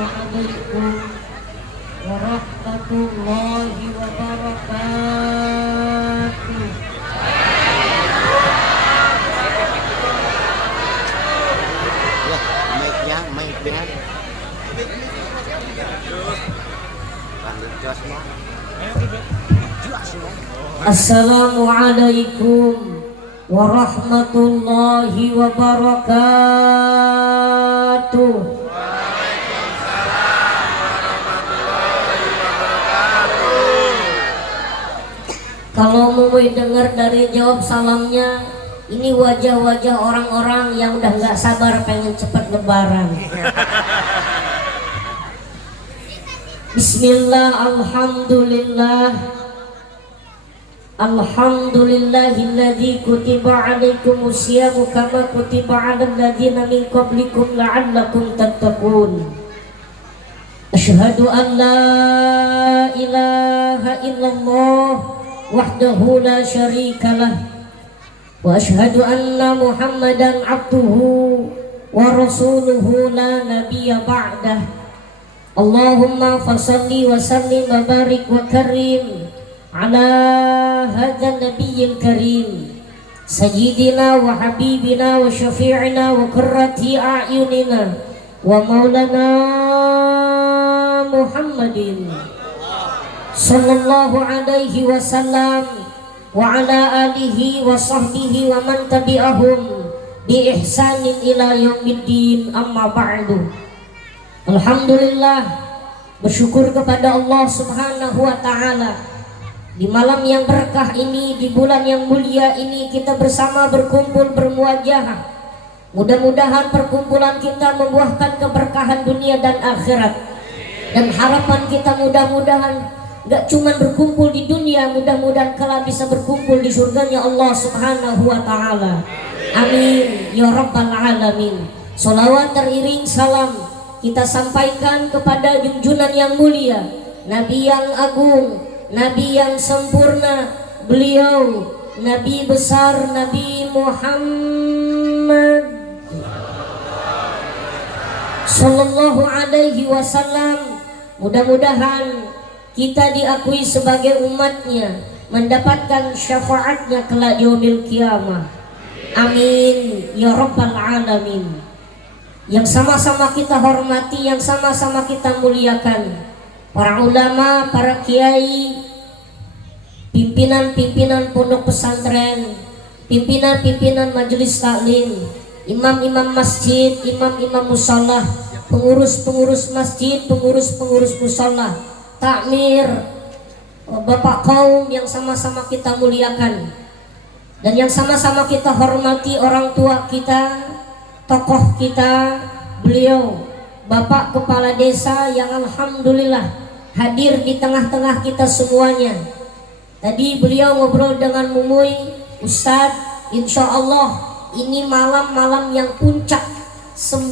Assalamualaikum warahmatullahi wabarakatuh. Ya, mic-nya. Assalamualaikum warahmatullahi wabarakatuh. Kalau mau dengar dari jawab salamnya, ini wajah-wajah orang-orang yang udah nggak sabar pengen cepat lebaran. Bismillah, alhamdulillah, alhamdulillahilladzi kutiba alaikumus syiyamu kama kutiba alal ladzina min qablikum la'allakum tattaqun. Asyhadu an la ilaha illallah wahdahu la syarikalah wa asyhadu anna muhammadan abduhu wa rasuluhu la nabiyya ba'dah. Allahumma fasalli wa sallim wa barik wa karim ala hadzal nabiyil karim sayyidina wa habibina wa syafi'ina wa qurrati a'yunina wa maulana Muhammadin sallallahu alaihi wasallam wa ala alihi wa sahbihi wa man tabi'ahum bi ihsanin ila yaumiddin, amma ba'du. Alhamdulillah, bersyukur kepada Allah Subhanahu wa ta'ala. Di malam yang berkah ini, di bulan yang mulia ini, kita bersama berkumpul bermuajah. Mudah-mudahan perkumpulan kita membuahkan keberkahan dunia dan akhirat. Dan harapan kita mudah-mudahan gak cuma berkumpul di dunia, mudah-mudahan kelak bisa berkumpul di surganya Allah Subhanahu wa ta'ala. Amin ya rabbal alamin. Salawat teriring salam kita sampaikan kepada junjungan yang mulia, Nabi yang agung, Nabi yang sempurna, beliau Nabi besar Nabi Muhammad sallallahu alaihi wasallam. Mudah-mudahan kita diakui sebagai umatnya, mendapatkan syafaatnya kelak yaumil qiyamah. Amin ya rabbal alamin. Yang sama-sama kita hormati, yang sama-sama kita muliakan para ulama, para kiai, pimpinan-pimpinan pondok pesantren, pimpinan-pimpinan majelis taklim, imam-imam masjid, imam-imam musholah, pengurus-pengurus masjid, pengurus-pengurus musholah, takmir, bapak kaum yang sama-sama kita muliakan, dan yang sama-sama kita hormati orang tua kita, tokoh kita, beliau Bapak Kepala Desa yang alhamdulillah hadir di tengah-tengah kita semuanya. Tadi beliau ngobrol dengan Mumuy Ustadz, insya Allah ini malam-malam yang puncak, 9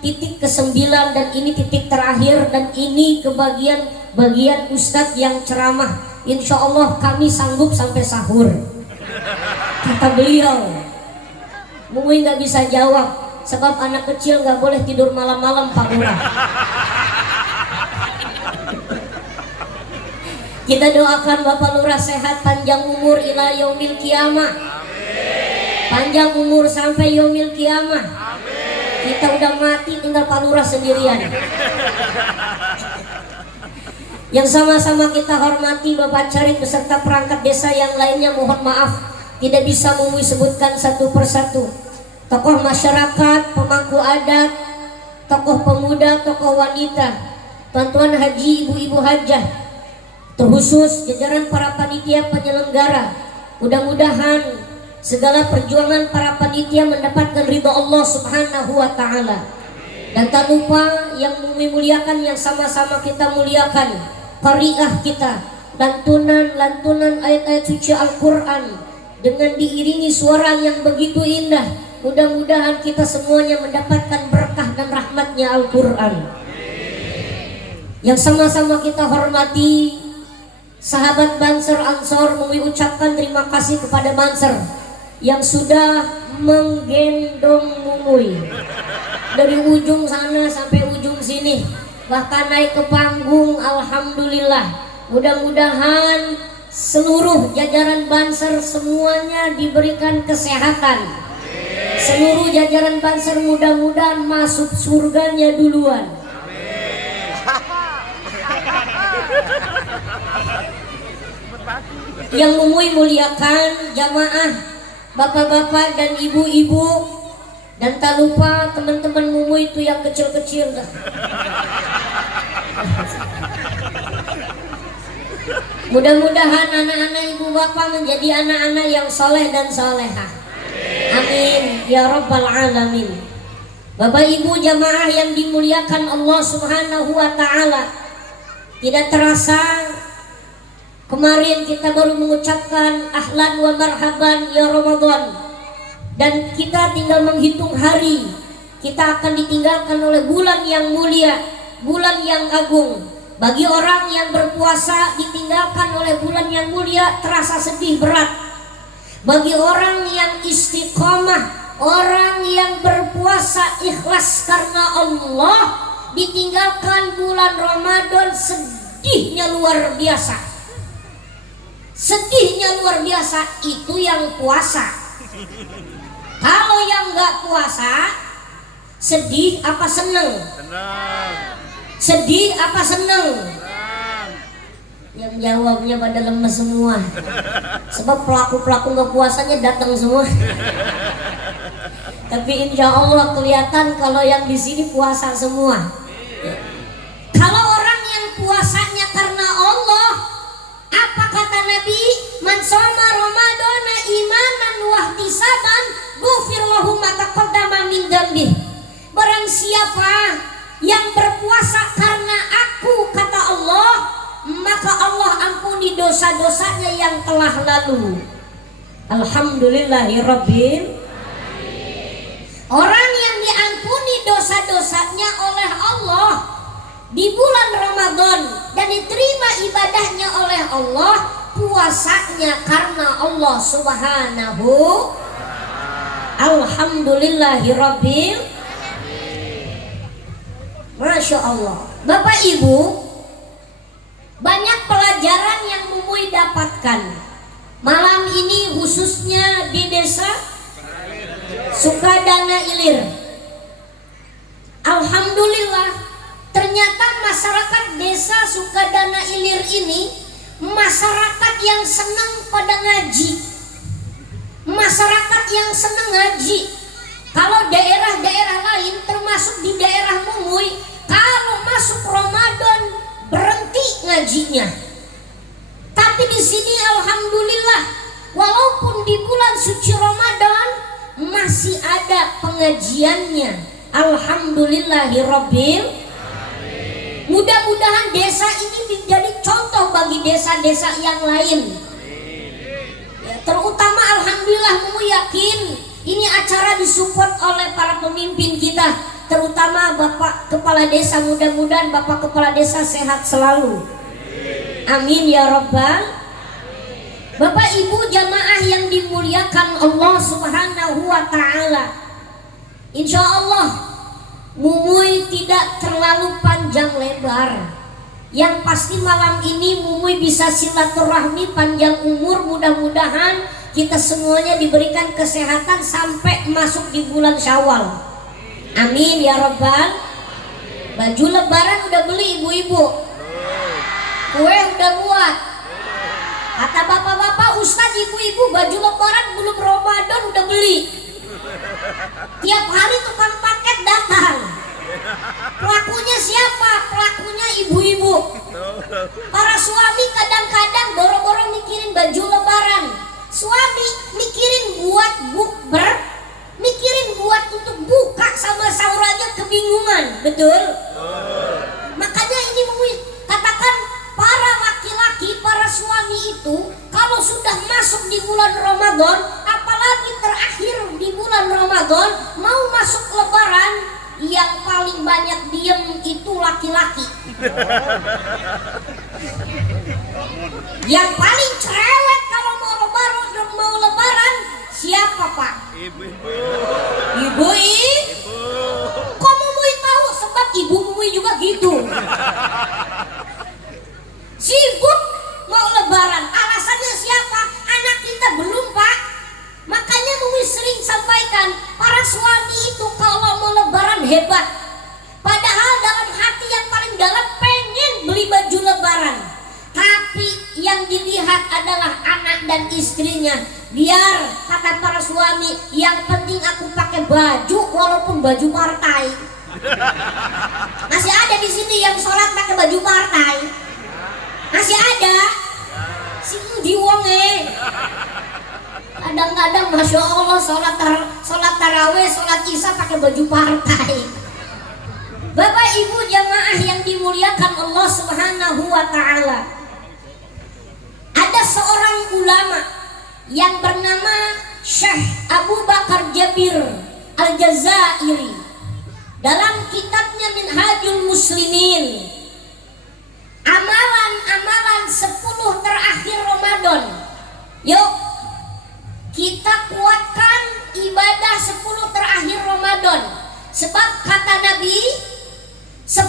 titik ke-9, dan ini titik terakhir, dan ini bagian Ustadz yang ceramah. Insya Allah kami sanggup sampai sahur, kata beliau. Mungkin nggak bisa jawab sebab anak kecil nggak boleh tidur malam-malam, Pak Lurah. Kita doakan Bapak Lurah sehat, panjang umur ila yaumil qiyamah. Panjang umur sampai yaumil qiyamah. Kita udah mati, tinggal Pak Lurah sendirian. Yang sama-sama kita hormati Bapak Carik beserta perangkat desa yang lainnya, mohon maaf tidak bisa sebutkan satu persatu. Tokoh masyarakat, pemangku adat, tokoh pemuda, tokoh wanita, tuan-tuan haji, ibu-ibu hajah, terkhusus jajaran para panitia penyelenggara. Mudah-mudahan segala perjuangan para panitia mendapatkan ridha Allah Subhanahu wa ta'ala. Dan tak lupa yang memuliakan, yang sama-sama kita muliakan, qari'ah kita, lantunan ayat-ayat suci Al-Quran dengan diiringi suara yang begitu indah. Mudah-mudahan kita semuanya mendapatkan berkah dan rahmatnya Al-Quran. Yang sama-sama kita hormati sahabat Banser Ansor, mengucapkan terima kasih kepada Banser yang sudah menggendong Mumuy. dari ujung sana sampai ujung sini, bahkan naik ke panggung. Alhamdulillah, mudah-mudahan seluruh jajaran Banser semuanya diberikan kesehatan. Seluruh jajaran Banser mudah-mudahan masuk surganya duluan. Yang Mumuy muliakan jamaah, bapak-bapak dan ibu-ibu, dan tak lupa teman-teman Mumuy itu yang kecil-kecil. Mudah-mudahan anak-anak ibu bapak menjadi anak-anak yang soleh dan solehah. Amin ya rabbal alamin. Bapak ibu jamaah yang dimuliakan Allah subhanahu wa ta'ala, tidak terasa kemarin kita baru mengucapkan ahlan wa marhaban ya Ramadan, dan kita tinggal menghitung hari kita akan ditinggalkan oleh bulan yang mulia, bulan yang agung. Bagi orang yang berpuasa ditinggalkan oleh bulan yang mulia terasa sedih berat. Bagi orang yang istiqomah, orang yang berpuasa ikhlas karena Allah, ditinggalkan bulan Ramadan sedihnya luar biasa. Sedihnya luar biasa itu yang puasa. Kalau yang nggak puasa, sedih apa seneng? Sedih apa seneng? Yang jawabnya pada lemes semua. Sebab pelaku-pelaku nggak puasanya datang semua. Tapi insya Allah kelihatan kalau yang di sini puasa semua. Kalau orang yang puasanya karena Allah, apa kata Nabi? Man shoma Ramadana imanan wahtisaban ghufir lahu ma taqaddama min dzambih. Barang siapa yang berpuasa karena aku, kata Allah, maka Allah ampuni dosa-dosanya yang telah lalu. Alhamdulillahirabbil. Orang yang diampuni dosa-dosanya oleh Allah di bulan Ramadan dan diterima ibadahnya oleh Allah, puasanya karena Allah subhanahu. Alhamdulillahirabbil. Masya Allah. Bapak Ibu, banyak pelajaran yang Mumuy dapatkan malam ini, khususnya di desa Sukadana Ilir. Alhamdulillah, ternyata masyarakat desa Sukadana Ilir ini masyarakat yang senang pada ngaji, masyarakat yang senang ngaji. Kalau daerah-daerah lain termasuk di daerah Mumuy, kalau masuk Ramadan berhenti ngajinya. Tapi di sini alhamdulillah, walaupun di bulan suci Ramadan masih ada pengajiannya. Alhamdulillahirabbil. Mudah-mudahan desa ini menjadi contoh bagi desa-desa yang lain. Ya, terutama alhamdulillah Mumuy yakin ini acara disupport oleh para pemimpin kita, terutama Bapak Kepala Desa. Mudah-mudahan Bapak Kepala Desa sehat selalu. Amin ya Rabbal. Bapak Ibu jamaah yang dimuliakan Allah subhanahu wa ta'ala, insya Allah Mumuy tidak terlalu panjang lebar. Yang pasti malam ini Mumuy bisa silaturahmi panjang umur. Mudah-mudahan kita semuanya diberikan kesehatan sampai masuk di bulan Syawal. Amin ya Rabbal. Baju lebaran udah beli ibu-ibu? Kue udah buat? Kata bapak-bapak, ustadz, ibu-ibu, baju lebaran belum Ramadan udah beli. Tiap hari tukang paket datang. Pelakunya siapa? Pelakunya ibu-ibu. Para suami kadang-kadang boro-boro mikirin baju lebaran. Suami mikirin buat bukber, mikirin buat untuk buka sama sahur aja kebingungan. Betul? Makanya ini katakan para laki-laki, para suami itu kalau sudah masuk di bulan Ramadan, apalagi terakhir di bulan Ramadan mau masuk lebaran, yang paling banyak diem itu laki-laki. Yang paling cerewet kalau mau lebaran siapa, Pak? Ibu-ibu. Ibu-ibu. hebat. Padahal dalam hati yang paling dalam pengen beli baju lebaran. Tapi yang dilihat adalah anak dan istrinya. Biar kata para suami, yang penting aku pakai baju walaupun baju partai. Masih ada di sini yang sholat pakai baju partai? Masih ada? Sing diwonge. Kadang-kadang masya Allah sholat taraweh, sholat isya pakai baju partai. Bapak ibu jamaah yang dimuliakan Allah Subhanahu wa ta'ala, ada seorang ulama yang bernama Syekh Abu Bakar Jabir Al-Jazairi. Dalam kitabnya Minhajul Muslimin, amalan-amalan 10 terakhir Ramadan, yuk kita kuatkan ibadah 10 terakhir Ramadan. Sebab kata Nabi, 10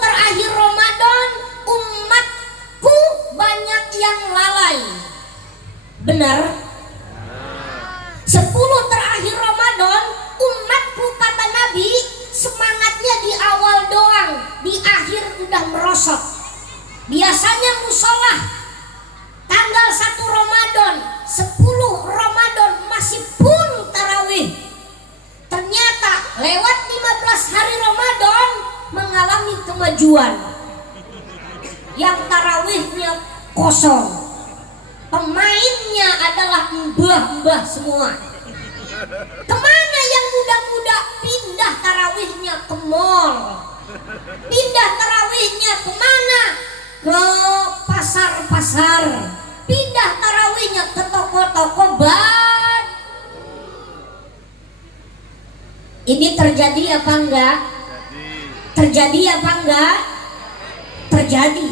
terakhir Ramadan umatku banyak yang lalai. Benar? 10 terakhir Ramadan umatku kata Nabi semangatnya di awal doang, di akhir udah merosot. Biasanya musola tanggal 1 Ramadan, 10 Ramadan masih full tarawih. Ternyata lewat 15 hari Ramadan mengalami kemajuan. Yang tarawihnya kosong, pemainnya adalah mbah-mbah semua. Kemana yang muda-muda? Pindah tarawihnya ke mall. Pindah tarawihnya kemana? Ke pasar-pasar. Pindah tarawihnya ke toko-toko ban. Ini terjadi apa enggak? Terjadi apa enggak? Terjadi.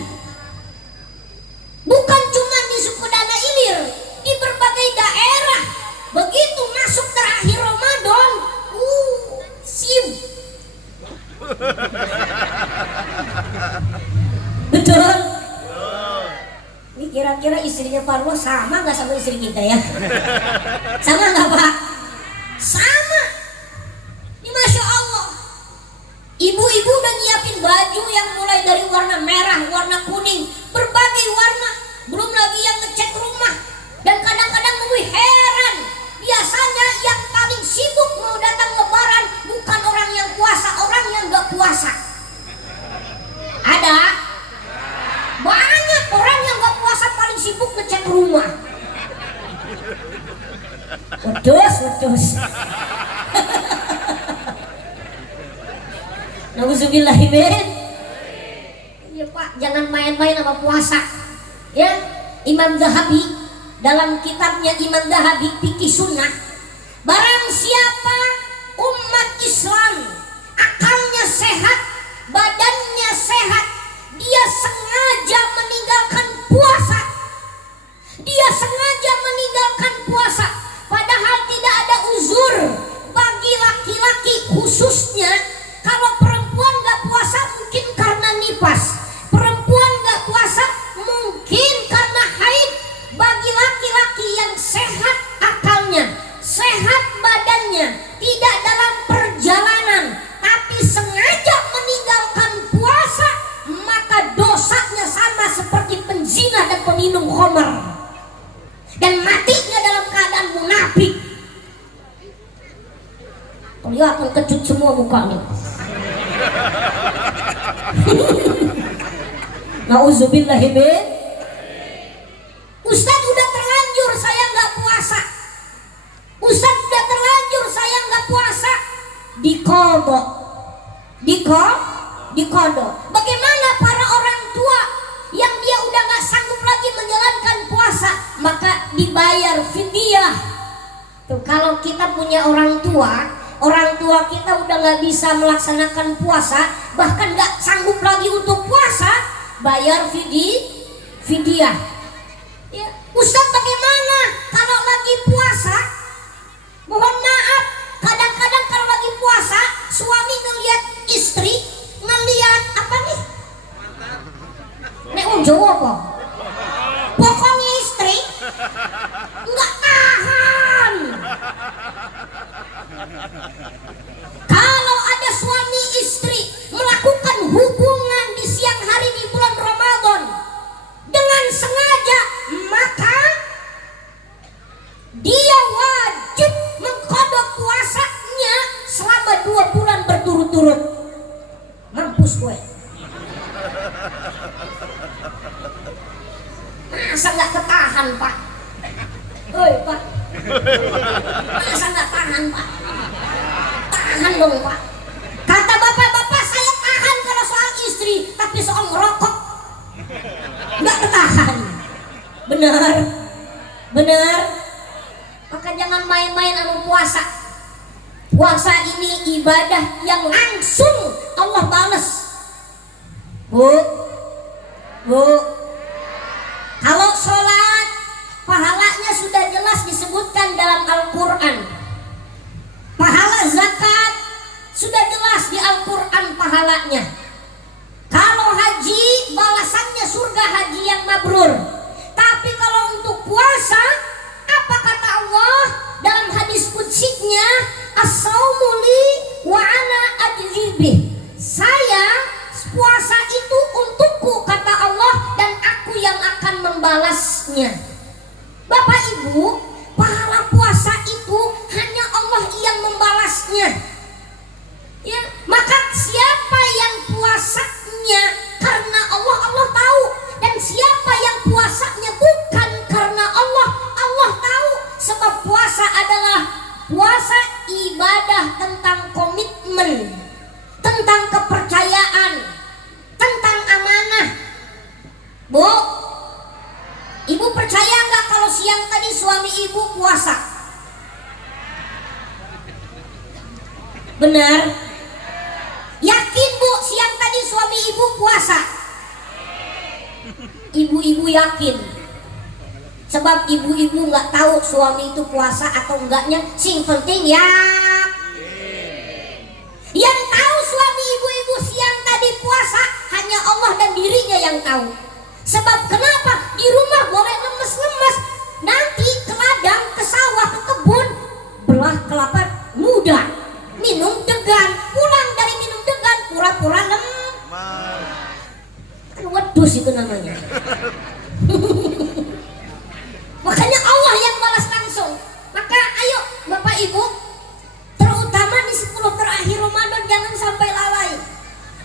Bukan cuma di suku Dana Ilir, di berbagai daerah. Begitu masuk terakhir Ramadan, sim. Betul. Ini kira-kira istrinya Pak Ruh sama nggak sama istri kita ya? Sama nggak Pak? Sama. Ini Masya Allah. Ibu-ibu udah nyiapin baju yang mulai dari warna merah, warna kuning, berbagai warna. Belum lagi yang ngecat rumah. Dan kadang-kadang gue heran. Biasanya yang paling sibuk mau datang lebaran bukan orang yang puasa, orang yang gak puasa. Ada? Banyak orang yang gak puasa paling sibuk ngecat rumah. Wedus. Nauzubillahimin. Ya Pak, jangan main-main sama puasa. Ya, Imam Zahabi dalam kitabnya Imam Zahabi Fikih Sunnah, barang siapa umat Islam akalnya sehat, badannya sehat, dia sengaja meninggalkan puasa. Dia sengaja meninggalkan puasa padahal tidak ada uzur bagi laki-laki khususnya. Kalau perempuan gak puasa mungkin karena nifas, perempuan gak puasa mungkin karena haid. Bagi laki-laki yang sehat akalnya, sehat badannya, tidak dalam perjalanan tapi sengaja meninggalkan puasa, maka dosanya sama seperti penzina dan peminum khamar, dan matinya dalam keadaan munafik. Lihat kecut semua mukanya. Nauzubillahimin. Ustaz udah terlanjur saya nggak puasa. Ustaz udah terlanjur saya nggak puasa. Dikodok. Bagaimana para orang tua yang dia udah nggak sanggup lagi menjalankan puasa, maka dibayar fidyah. Tuh, kalau kita punya orang tua kita udah nggak bisa melaksanakan puasa, bahkan nggak sanggup lagi untuk puasa, bayar fidyah. Ya, Ustaz bagaimana kalau lagi puasa? Mohon maaf, kadang-kadang kalau lagi puasa suami ngelihat istri, ngelihat apa nih? Nek unjowo apa? Pokoknya istri nggak tahan. Kalau ada suami mampus gue. Masa nggak ketahan Pak? Oi Pak, masa nggak tahan Pak? Tahan dong Pak. Kata bapak-bapak, saya tahan kalau soal istri, tapi soal ngerokok nggak ketahan. Benar, benar. Maka jangan main-main sama puasa. Puasa ini ibadah yang langsung Allah balas. Bu, kalau sholat pahalanya sudah jelas disebutkan dalam Al-Quran. Pahala zakat sudah jelas di Al-Quran pahalanya. Kalau haji balasannya surga haji yang mabrur. Tapi kalau untuk puasa, apa kata Allah dalam hadis qudsinya? As-saumu li wa ana ajzi bih. Saya puasa itu untukku kata Allah dan aku yang akan membalasnya. Bapak Ibu, pahala puasa itu hanya Allah yang membalasnya. Ya, maka siapa yang puasanya karena Allah, Allah tahu. Dan siapa yang puasanya bukan karena Allah, Allah tahu. Sebab puasa adalah puasa ibadah tentang komitmen, tentang kepercayaan, tentang amanah. Bu, ibu percaya nggak kalau siang tadi suami ibu puasa? Benar? Yakin Bu siang tadi suami ibu puasa? Ibu-ibu yakin. Sebab ibu-ibu nggak tahu suami itu puasa atau enggaknya. Sing penting ya. Yang tahu suami ibu-ibu siang tadi puasa hanya Allah dan dirinya yang tahu. Sebab kenapa? Di rumah boleh lemes-lemes, nanti ke ladang, ke sawah, ke kebun, belah kelapa muda, minum degan, pulang dari minum degan pura-pura lemes. Kan wedus itu namanya. Makanya Allah yang balas langsung. Maka ayo Bapak Ibu, terutama di 10 terakhir Ramadan jangan sampai lalai.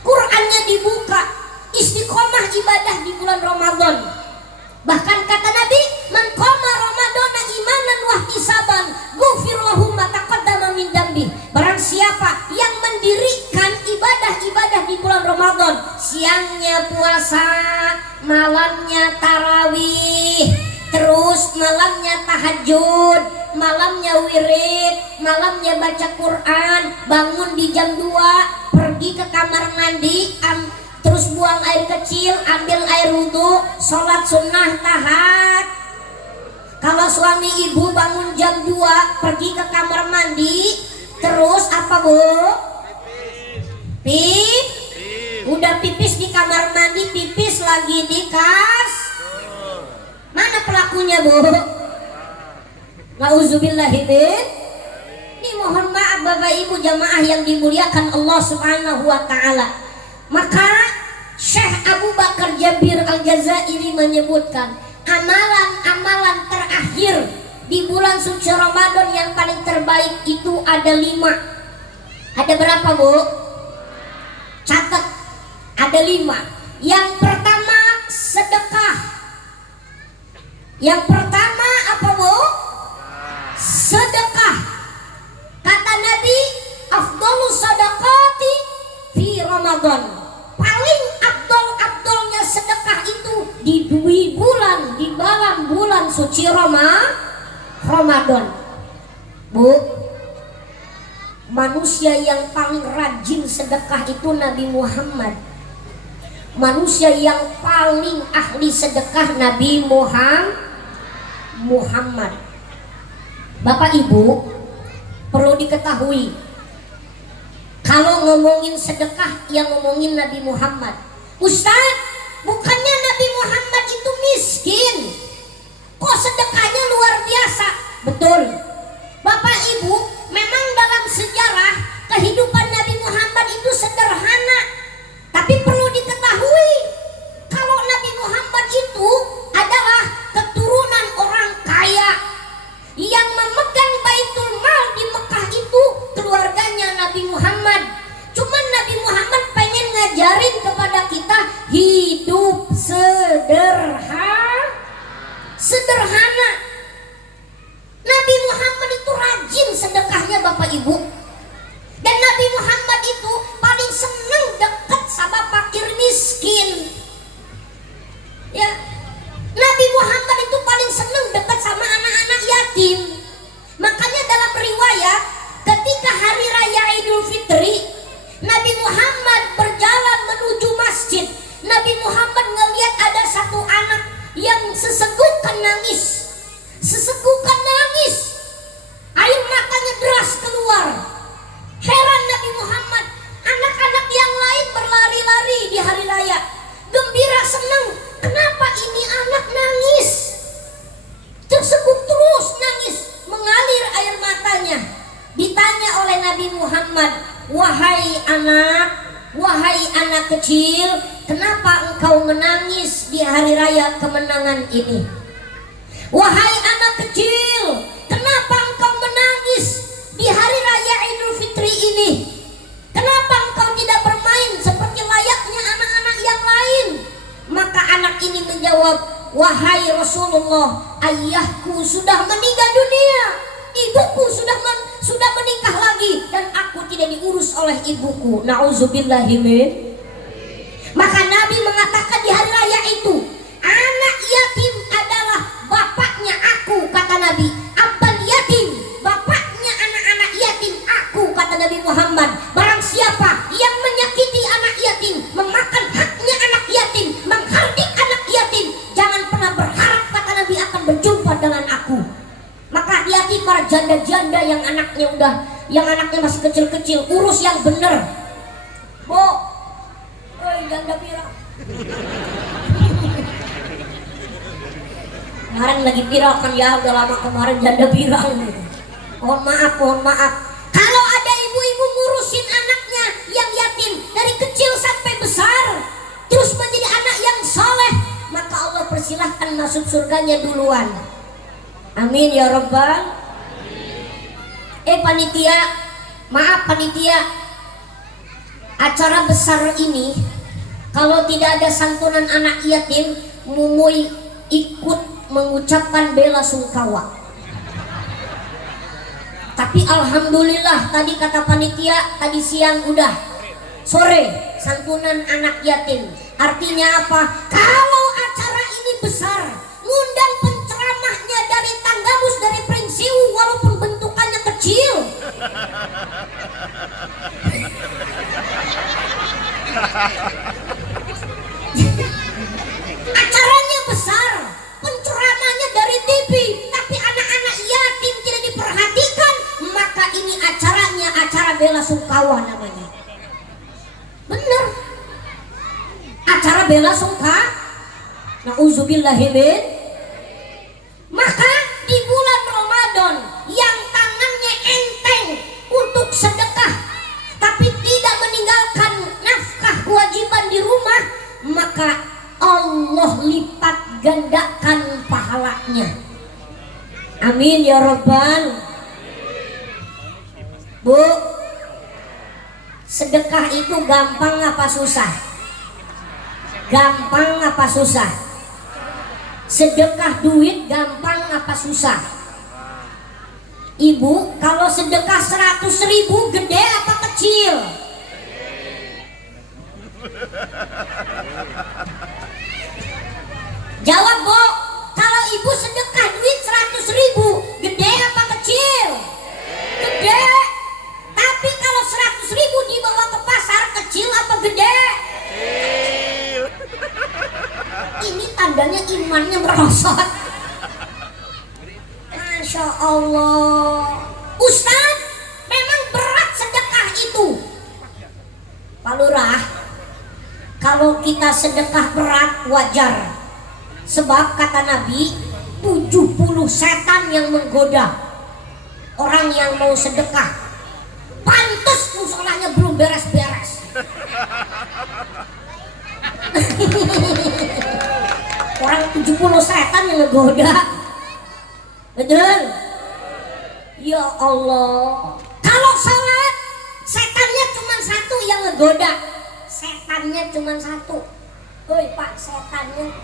Qurannya dibuka, istiqomah ibadah di bulan Ramadan. Bahkan kata Nabi, man qama ramadana imanan wa ihtisaban, ghufir lahu ma taqaddama min dambi. Barang siapa yang mendirikan ibadah-ibadah di bulan Ramadan, siangnya puasa, malamnya tarawih, terus malamnya tahajud, malamnya wirid, malamnya baca Quran, bangun di jam 2, pergi ke kamar mandi, terus buang air kecil, ambil air wudhu, sholat sunnah tahajud. Kalau suami ibu bangun jam 2, pergi ke kamar mandi, terus apa Bu? Udah pipis di kamar mandi, pipis lagi di kas. Mana pelakunya Bu? Nauzubillahimin. Ini mohon maaf Bapak Ibu jamaah yang dimuliakan Allah Subhanahu wa taala. Maka Syekh Abu Bakar Jabir Al-Jazairi menyebutkan amalan-amalan terakhir di bulan suci Ramadan yang paling terbaik itu ada 5. Ada berapa Bu? Catat, ada 5. Yang pertama sedekah. Yang pertama apa Bu? Sedekah. Kata Nabi, afdhalus sadaqati fi Ramadan. Paling abdol-abdolnya sedekah itu di dalam bulan suci Ramadan. Bu, manusia yang paling rajin sedekah itu Nabi Muhammad. Manusia yang paling ahli sedekah Nabi Muhammad. Bapak Ibu, perlu diketahui, kalau ngomongin sedekah yang ngomongin Nabi Muhammad. Ustadz, bukannya Nabi Muhammad itu miskin? Kok sedekahnya luar biasa? Betul. Bapak Ibu, memang dalam sejarah kehidupan Nabi Muhammad itu sederhana. Tapi perlu diketahui, kalau Nabi Muhammad itu adalah keturunan orang kaya. Yang memegang Baitul Mal di Mekah itu keluarganya Nabi Muhammad. Cuman Nabi Muhammad pengen ngajar hidup sederhana. Nabi Muhammad itu rajin sedekahnya Bapak Ibu. Dan Nabi Muhammad itu paling senang dekat sama fakir miskin. Ya, Nabi Muhammad itu paling senang dekat sama anak-anak yatim. Makanya dalam riwayat ketika hari raya Idul Fitri, Nabi Muhammad berjalan menuju masjid. Nabi Muhammad ngelihat ada satu anak yang sesegukan nangis. Air matanya deras keluar. Heran Nabi Muhammad, anak-anak yang lain berlari-lari di hari raya, gembira senang. Kenapa ini anak nangis? Tersebut terus nangis, mengalir air matanya. Ditanya oleh Nabi Muhammad, wahai anak kecil, kenapa engkau menangis di hari raya kemenangan ini? Wahai anak kecil, kenapa engkau menangis di hari raya Idul Fitri ini? Kenapa engkau tidak bermain seperti layaknya anak-anak yang lain? Maka anak ini menjawab, wahai Rasulullah, ayahku sudah meninggal dunia, ibuku sudah menikah lagi, dan aku tidak diurus oleh ibuku. Nauzubillahimin. Maka Nabi mengatakan di hari raya itu, anak yatim adalah bapaknya aku, kata Nabi. Abban yatim, bapaknya anak-anak yatim aku, kata Nabi Muhammad. Barang siapa yang menyakiti anak yatim, memakan haknya anak yatim, menghardik anak yatim, jangan pernah berharap, kata Nabi, akan berjumpa dengan aku. Maka hati-hati para janda-janda yang anaknya masih kecil-kecil, urus yang benar. Bu, janda pirang. Kemarin lagi viral kan ya, udah lama kemarin janda pirang gitu. Mohon maaf. Kalau ada ibu-ibu ngurusin anaknya yang yatim dari kecil sampai besar, terus menjadi anak yang soleh, maka Allah persilahkan masuk surganya duluan. Amin ya Rabbal. Panitia, acara besar ini kalau tidak ada santunan anak yatim, Mumuy ikut mengucapkan bela sungkawa. Tapi alhamdulillah tadi kata panitia, tadi siang udah, sore santunan anak yatim. Artinya apa? Kalau acara ini besar, ngundang penceramahnya dari Tanggamus, dari Pringsiu, walaupun bentukannya kecil. Acaranya besar, penceramahnya dari TV, tapi anak-anak yatim tidak diperhatikan, maka ini acaranya acara bela sungkawa namanya. Bener, acara bela sungkawa. Nauzubillahimin. Maka di bulan Ramadan yang tangannya enteng untuk sedekah, tapi tidak meninggalkan nafkah kewajiban di rumah, maka Allah lipat gandakan pahalanya. Amin ya Rabbal. Bu, sedekah itu gampang apa susah? Gampang apa susah? Sedekah duit gampang apa susah? Ibu, kalau sedekah 100.000 gede apa kecil? Jawab, Bu. Kalau ibu sedekah duit 100.000 gede apa kecil? Gede. Tapi kalau 100.000 dibawa ke pasar, kecil apa gede? Ini tandanya imannya merosot. Masya Allah. Ustaz, memang berat sedekah itu. Pak Lurah, kalau kita sedekah berat wajar. Sebab kata Nabi, 70 setan yang menggoda orang yang mau sedekah. Pantes musolanya belum beres-beres. Orang 70 setan yang ngegoda. Betul? Ya Allah. Kalau sholat, setannya cuma satu yang ngegoda. Setannya cuma satu. Hei Pak, setannya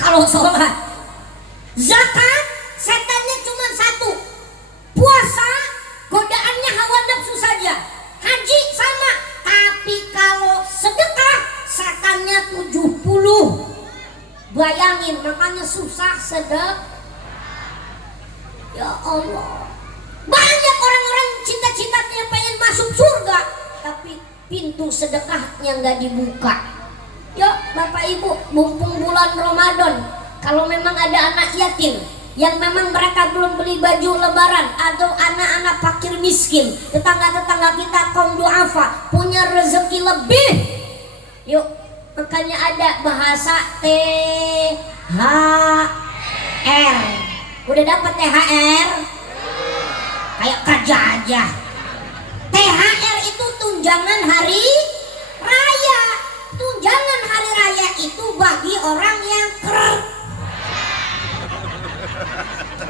kalau sholat. Zakat, setannya cuma satu. Puasa, godaannya hawa nafsu saja. Haji sama. Tapi kalau sedekah, setannya 70. Bayangin, makanya susah sedekah. Ya Allah, banyak orang-orang cita-citanya pengen masuk surga, tapi pintu sedekahnya nggak dibuka. Yuk Bapak Ibu, mumpung bulan Ramadan, kalau memang ada anak yatim yang memang mereka belum beli baju lebaran, atau anak-anak fakir miskin, tetangga-tetangga kita kaum duafa punya rezeki lebih, yuk, makanya ada bahasa THR. Udah dapat THR? Kayak kerja aja. THR itu tunjangan hari raya. Tunjangan hari raya itu bagi orang yang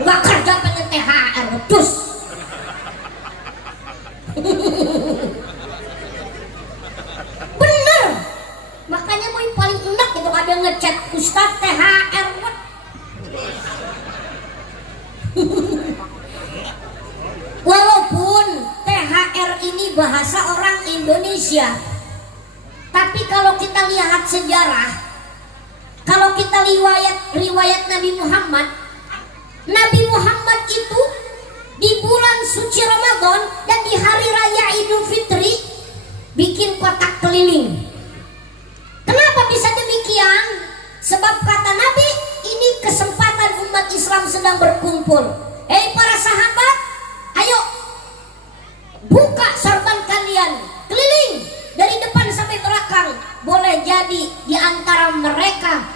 nggak kerja pengen THR, dus. Bener. Makanya gue paling enak itu ada ngechat Ustaz THR. Walaupun THR ini bahasa orang Indonesia, tapi kalau kita lihat sejarah, kalau kita riwayat Nabi Muhammad itu di bulan suci Ramadan dan di hari raya Idul Fitri bikin kotak keliling. Kenapa bisa demikian? Sebab kata Nabi, ini kesempatan umat Islam sedang berkumpul. Hei para sahabat, ayo buka sorban kalian, keliling dari depan sampai belakang. Boleh jadi di antara mereka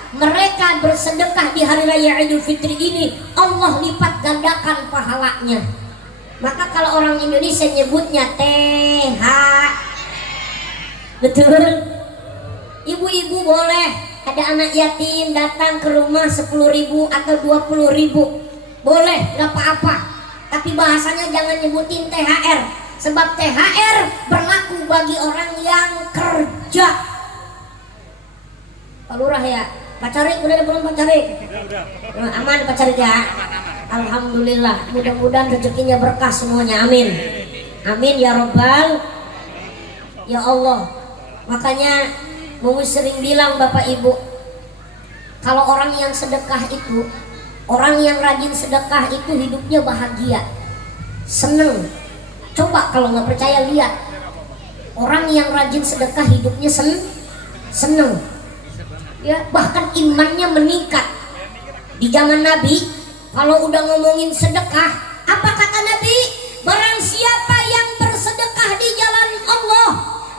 bersedekah di hari raya Idul Fitri ini, Allah lipat gandakan pahalanya. Maka kalau orang Indonesia nyebutnya TH, betul. Ibu-ibu boleh, ada anak yatim datang ke rumah 10.000 atau 20.000, boleh, nggak apa-apa. Tapi bahasanya jangan nyebutin THR, sebab THR berlaku bagi orang yang kerja. Pak Lurah ya, Pak Carik udah belum Pak Carik? Nah, aman Pak Carik ya? Alhamdulillah, mudah-mudahan rezekinya berkah semuanya, amin. Amin ya Rabbal, ya Allah. Makanya Mumi sering bilang Bapak Ibu, kalau orang yang sedekah itu, orang yang rajin sedekah itu hidupnya bahagia, seneng. Coba kalau nggak percaya lihat, orang yang rajin sedekah hidupnya seneng. Ya, bahkan imannya meningkat. Di zaman Nabi, kalau udah ngomongin sedekah, apa kata Nabi? Barang siapa yang bersedekah di jalan Allah,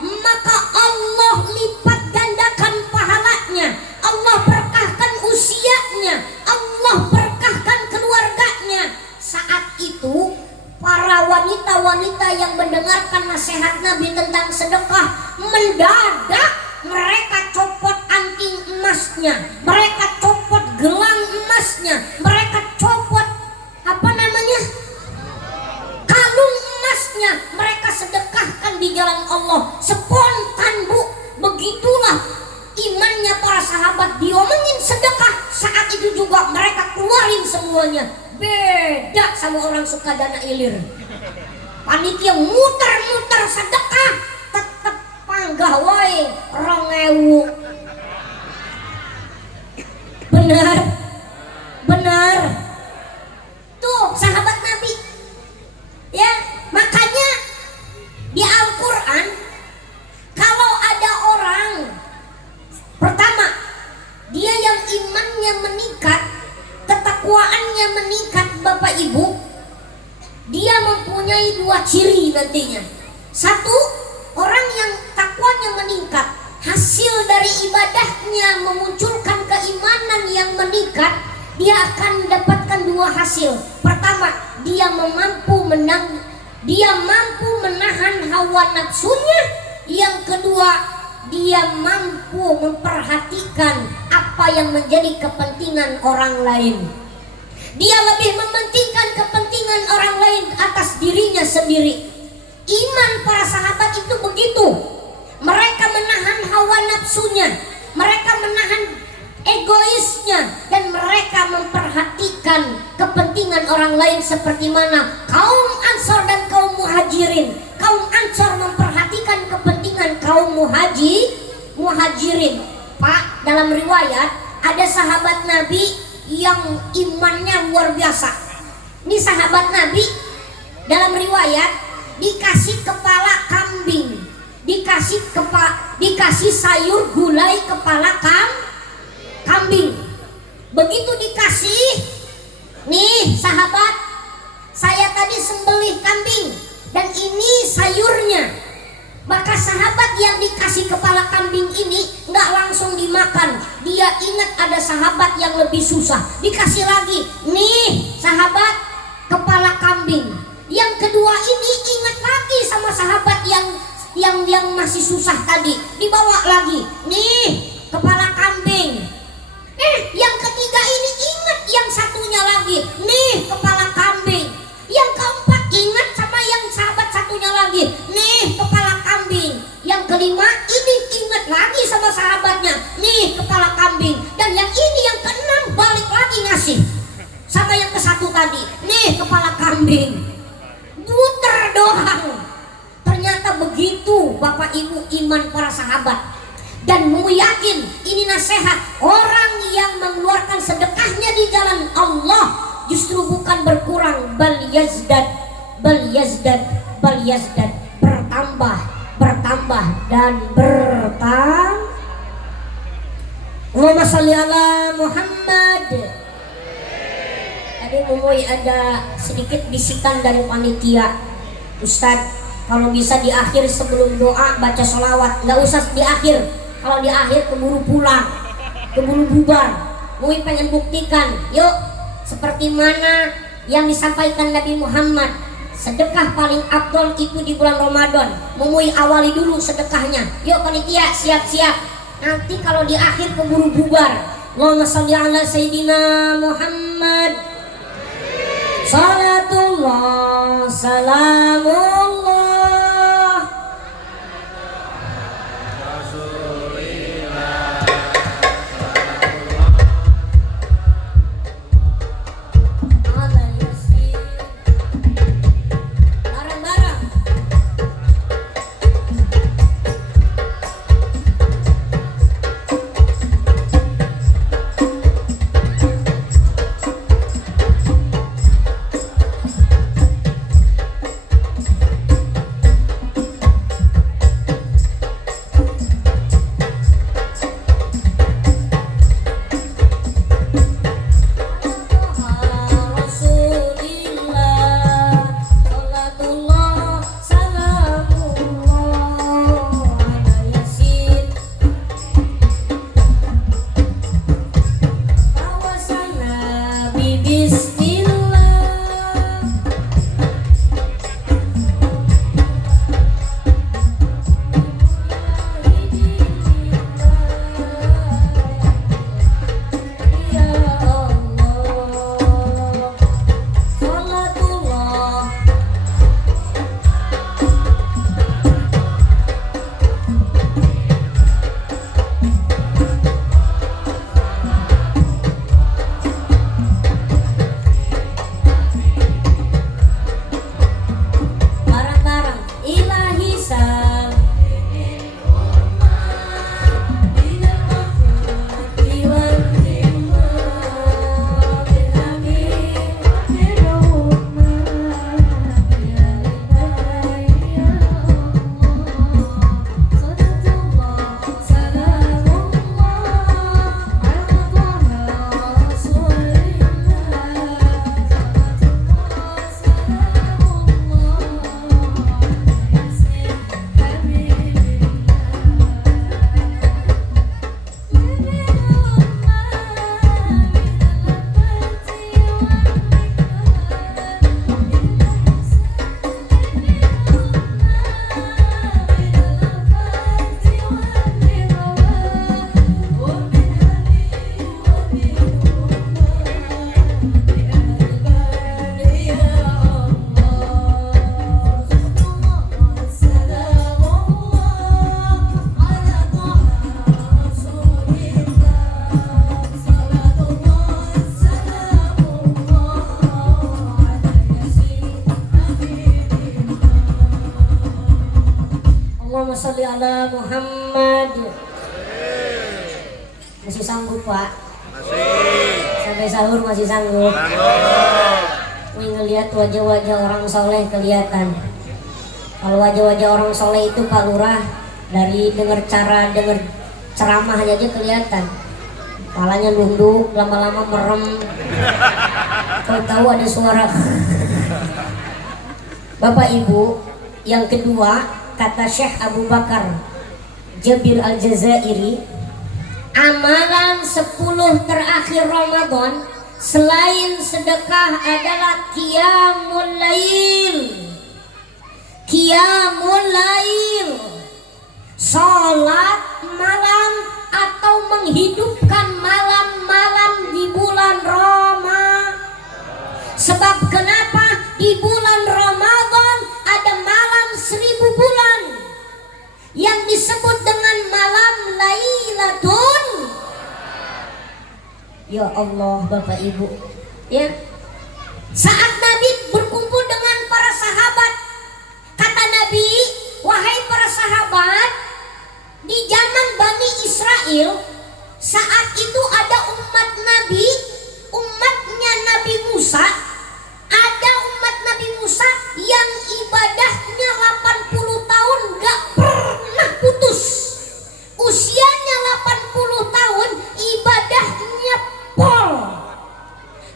maka Allah lipat gandakan pahalanya, Allah berkahkan usianya, Allah berkahkan keluarganya. Saat itu para wanita-wanita yang mendengarkan nasihat Nabi tentang sedekah, mendadak mereka copot anting emasnya, mereka copot gelang emasnya, mereka copot kalung emasnya, mereka sedekahkan di jalan Allah. Spontan Bu, begitulah imannya para sahabat. Diomongin sedekah, saat itu juga mereka keluarin semuanya. Beda sama orang suka dana ilir. Panitia muter-muter sedekah, tetep panggah woy 2.000. Benar tuh sahabat Nabi ya. Makanya di Al-Quran, kalau ada orang pertama, dia yang imannya meningkat, ketakwaannya meningkat Bapak Ibu, dia mempunyai 2 ciri nantinya. Satu, orang yang takwanya meningkat, hasil dari ibadahnya memunculkan keimanan yang meningkat, dia akan mendapatkan 2 hasil. Pertama, dia mampu menahan hawa nafsunya. Yang kedua, dia mampu memperhatikan apa yang menjadi kepentingan orang lain. Dia lebih mementingkan kepentingan orang lain atas dirinya sendiri. Iman para sahabat itu begitu. Mereka menahan orang lain seperti mana kaum Ansor dan kaum Muhajirin. Kaum Ansor memperhatikan kepentingan kaum Muhajirin. Pak, dalam riwayat ada sahabat Nabi yang imannya luar biasa. Ini sahabat Nabi dalam riwayat dikasih kepala kambing, dikasih sayur gulai kepala kambing. Begitu dikasih, nih sahabat, saya tadi sembelih kambing dan ini sayurnya. Maka sahabat yang dikasih kepala kambing ini nggak langsung dimakan. Dia ingat ada sahabat yang lebih susah, dikasih lagi, nih sahabat kepala kambing. Yang kedua ini ingat lagi sama sahabat yang masih susah tadi, dibawa lagi, nih kepala kambing. Yang ketiga ini ingat yang satunya lagi, nih kepala kambing. Yang keempat ingat sama yang sahabat satunya lagi, nih kepala kambing. Yang kelima ini ingat lagi sama sahabatnya, nih kepala kambing. Dan yang ini yang keenam balik lagi ngasih sama yang ke satu tadi, nih kepala kambing. Puter doang. Ternyata begitu Bapak Ibu iman para sahabat. Dan mau yakin ini nasihat orang yang mengeluarkan sedekahnya di jalan Allah justru bukan berkurang, bal yazdad, bertambah dan bertambah. Allahumma sholli ala Muhammad. Tadi Mumoy ada sedikit bisikan dari panitia, Ustadz, kalau bisa di akhir sebelum doa baca sholawat, nggak usah di akhir. Kalau di akhir keburu pulang, keburu bubar. Mumoy pengen buktikan, yuk, seperti mana yang disampaikan Nabi Muhammad, sedekah paling afdol itu di bulan Ramadan. Mumoy awali dulu sedekahnya. Yuk panitia siap-siap. Nanti kalau di akhir keburu bubar. Allahumma sholli ala Sayyidina Muhammad. Salatullah, salamullah. ala Muhammad. Masih sanggup Pak? Masih. Sampai sahur masih sanggup? Sanggup. Ini ngelihat wajah-wajah orang soleh kelihatan. Kalau wajah-wajah orang soleh itu Pak Lurah, dari dengar ceramah aja kelihatan. Kepalanya nunduk, lama-lama merem. Kau tahu ada suara. Bapak Ibu, yang kedua kata Syekh Abu Bakar Jabir Al-Jazairi, amalan 10 terakhir Ramadan selain sedekah adalah qiyamul lail. Qiyamul lail, salat malam atau menghidupkan malam-malam di bulan Ramadan. Sebab kenapa? Di bulan Ramadan ada malam 1000 bulan yang disebut dengan malam Lailatul. Ya Allah Bapak Ibu, ya. Saat Nabi berkumpul dengan para sahabat, kata Nabi, wahai para sahabat, di zaman Bani Israel saat itu ada umat Nabi, umatnya Nabi Musa. Ada umat Nabi Musa yang ibadahnya 80 tahun gak pernah putus. Usianya 80 tahun, ibadahnya pol,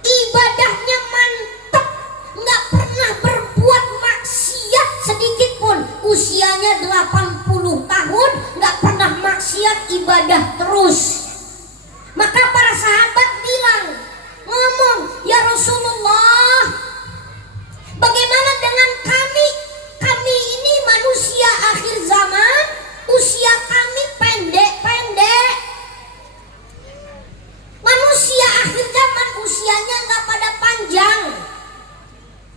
ibadahnya mantap, gak pernah berbuat maksiat sedikit pun. Usianya 80 tahun gak pernah maksiat, ibadah terus. Maka para sahabat bilang, ngomong, ya Rasulullah, bagaimana dengan kami? Kami ini manusia akhir zaman, usia kami pendek-pendek. Manusia akhir zaman usianya nggak pada panjang.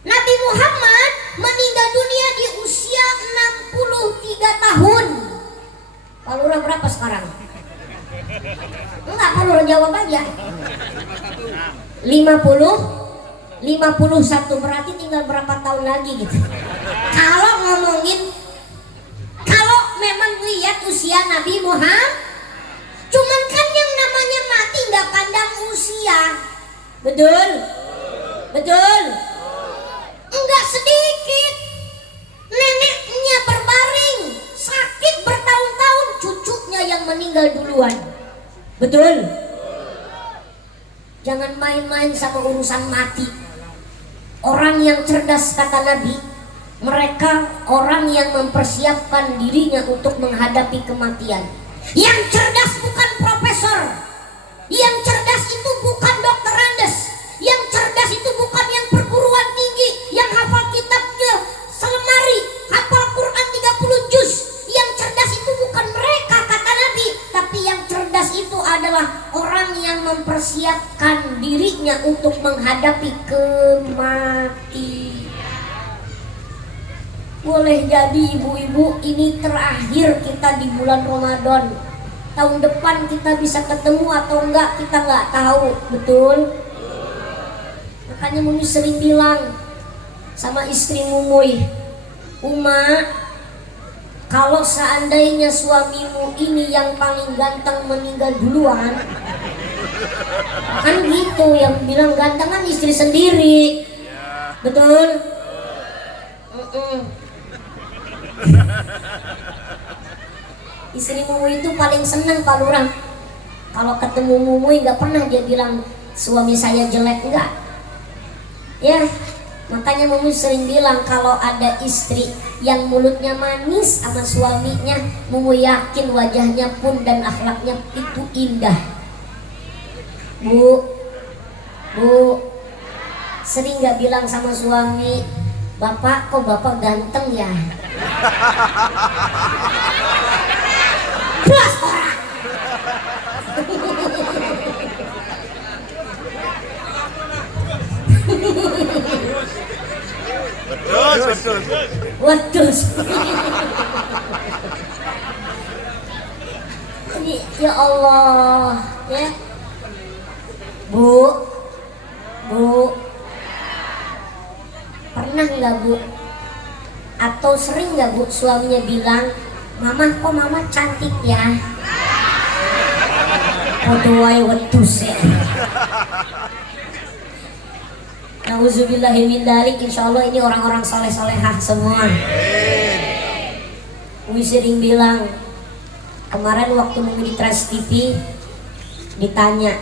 Nabi Muhammad meninggal dunia di usia 63 tahun. Pak Lurah berapa sekarang? Enggak, Pak Lurah jawab aja. 51, berarti tinggal berapa tahun lagi gitu. Kalau ngomongin, kalau memang lihat usia Nabi Muhammad, cuman kan yang namanya mati nggak pandang usia. Betul? Betul? Enggak sedikit. Neneknya berbaring sakit bertahun-tahun, cucunya yang meninggal duluan. Betul? Jangan main-main sama urusan mati. Orang yang cerdas kata Nabi, mereka orang yang mempersiapkan dirinya untuk menghadapi kematian. Yang cerdas bukan profesor, yang cerdas itu bukan dokter Andes, yang cerdas itu bukan yang perguruan tinggi, yang hafal kitabnya selemari, hafal Quran 30 juz. Yang cerdas itu bukan mereka kata Nabi, tapi yang cerdas itu adalah orang yang mempersiapkan dirinya untuk menghadapi kematian. Boleh jadi ibu-ibu ini terakhir kita di bulan Ramadan. Tahun depan kita bisa ketemu atau enggak kita enggak tahu, betul? Makanya Mumi sering bilang sama istri Mumuy, Uma, kalau seandainya suamimu ini yang paling ganteng meninggal duluan, kan gitu, yang bilang ganteng kan istri sendiri, betul? Istri Mumuy itu paling senang Pak Lurah. Kalau ketemu Mumuy nggak pernah dia bilang suami saya jelek, enggak. Ya, makanya Mumuy sering bilang kalau ada istri yang mulutnya manis sama suaminya, Mumuy yakin wajahnya pun dan akhlaknya itu indah. Bu, sering nggak bilang sama suami, Bapak kok bapak ganteng ya? Plus orang. Betul. Waduh. Ini ya Allah, ya. Bu. Pernah nggak Bu? Atau sering nggak Bu suaminya bilang, Mama, kok mama cantik ya? Podoai wedus ya. Nauzubillahi min dzalik. Insyaallah ini orang-orang saleh-salehah semua. Umi sering bilang, kemarin waktu mau di Trans TV ditanya,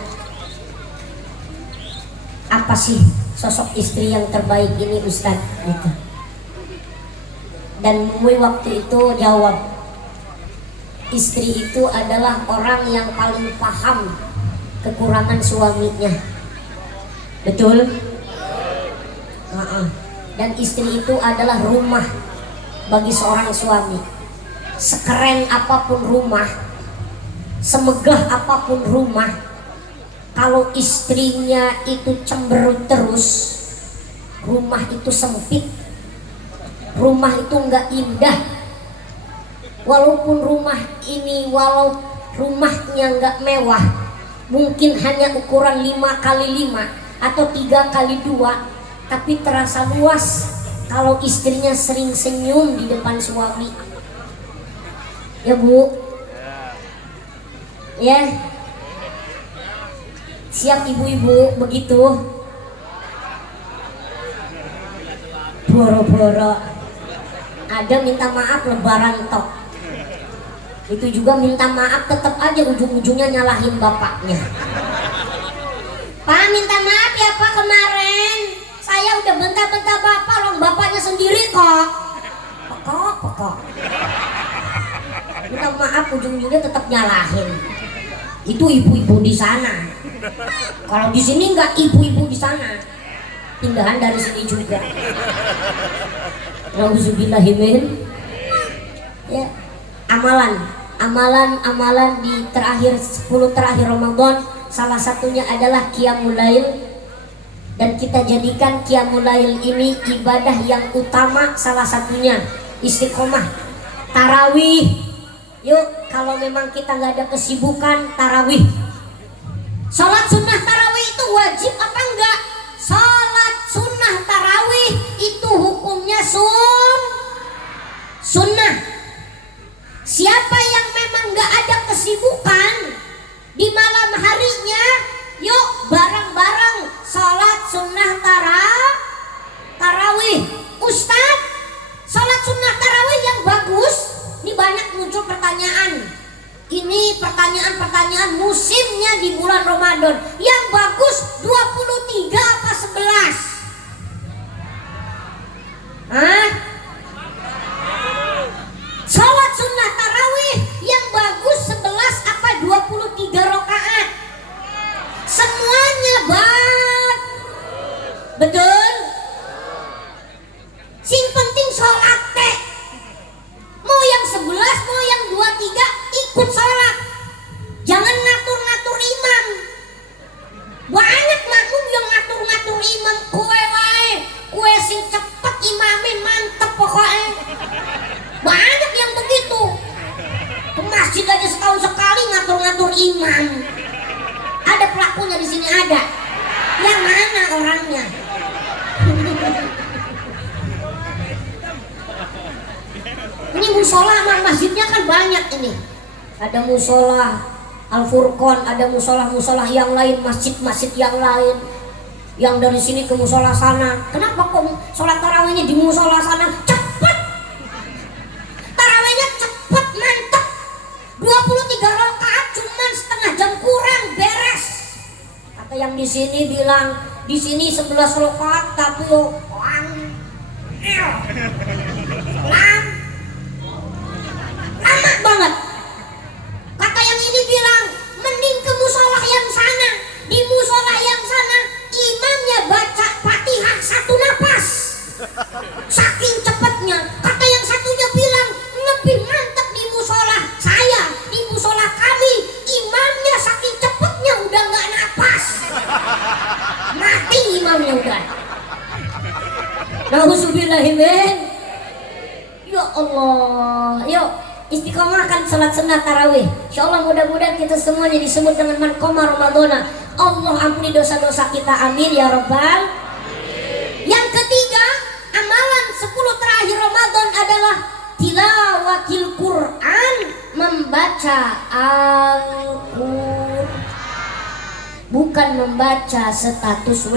apa sih sosok istri yang terbaik ini Ustaz? Gitu. Dan Umi waktu itu jawab, istri itu adalah orang yang paling paham kekurangan suaminya. Betul? Dan istri itu adalah rumah bagi seorang suami. Sekeren apapun rumah, semegah apapun rumah, kalau istrinya itu cemberut terus, rumah itu sempit, rumah itu nggak indah. Walaupun rumah ini, walau rumahnya nggak mewah, mungkin hanya ukuran 5x5 atau 3x2, tapi terasa luas kalau istrinya sering senyum di depan suami. Ya Bu? Ya? Siap ibu-ibu begitu? Boro-boro ada minta maaf lebaran tok. Itu juga minta maaf tetap aja ujung-ujungnya nyalahin bapaknya. Pak, minta maaf ya Pak, kemarin saya udah bentak-bentak bapak, orang bapaknya sendiri kok. Pokok. Minta maaf ujung-ujungnya tetap nyalahin. Itu ibu-ibu di sana. Kalau di sini nggak ibu-ibu di sana. Pindahan dari sini juga. Nauzubillahimin. Ya, amalan di terakhir 10 terakhir Ramadan, salah satunya adalah qiyamul lail. Dan kita jadikan qiyamul lail ini ibadah yang utama, salah satunya istiqomah, tarawih. Yuk, kalau memang kita nggak ada kesibukan, tarawih. Sholat sunnah tarawih itu wajib apa enggak? Sholat sunnah tarawih itu hukumnya sunnah. Siapa yang memang nggak ada kesibukan di malam harinya, yuk bareng-bareng sholat sunnah tarawih. Ustadz, sholat sunnah tarawih yang bagus. Ini banyak muncul pertanyaan. Ini pertanyaan musimnya di bulan Ramadan. Yang bagus 23 apa 11? Hah? Sholat sunnah tarawih yang bagus 11 apa 23 rakaat? Semuanya betul? Sing penting sholat teh. Mau yang 11, mau yang 23, ikut sholat. Jangan ngatur-ngatur imam. Banyak makmum yang ngatur-ngatur imam. Kue sing cepet imamin mantep pokoknya. Banyak yang begitu. Ke masjid aja setahun sekali ngatur-ngatur imam. Ada pelakunya di sini, ada. Yang mana orangnya? Ini musola sama masjidnya kan banyak ini. Ada musola Al-Furqon, ada musola yang lain, masjid-masjid yang lain. Yang dari sini ke musola sana. Kenapa kok sholat tarawihnya di musola sana cepet? Tarawihnya cepet, mantep. 23 rakaat cuman setengah jam kurang beres. Kata yang di sini bilang, di sini 11 rakaat tapi lama banget. Kata yang ini bilang, mending ke musola yang sana. Di musola yang sana imamnya baca Fatihah 1 napas, saking cepatnya. Kata yang satunya bilang, lebih mantap di musola saya, di musola kami imamnya saking cepatnya udah nggak napas, mati imamnya udah. Nauzubillahimin. Ya Allah, yuk istiqomahkan salat sunnah tarawih. Insyaallah mudah-mudahan kita semuanya disebut dengan man qoma ramadhana. Allah ampuni dosa-dosa kita, amin ya rabbal. Yang ketiga, amalan 10 terakhir Ramadan adalah tilawatil Quran, membaca Al-Qur'an, bukan membaca status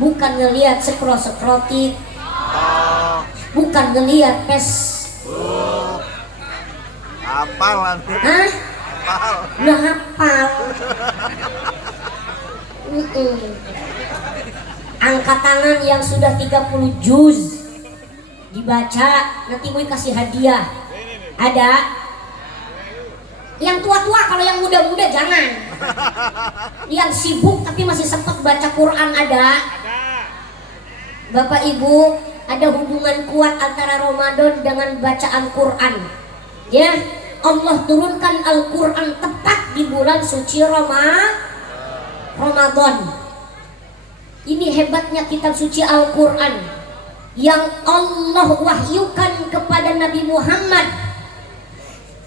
bukan ngelihat scroll tik, bukan ngelihat Hafalan. hah? Udah hafal. Angkat tangan yang sudah 30 juz dibaca, nanti mau kasih hadiah. Ada? Yang tua-tua, kalau yang muda-muda jangan. Yang sibuk tapi masih sempat baca Quran ada? Bapak Ibu, ada hubungan kuat antara Ramadan dengan bacaan Quran. Ya, Allah turunkan Al-Quran tepat di bulan suci Ramadan. Ini hebatnya kitab suci Al-Quran yang Allah wahyukan kepada Nabi Muhammad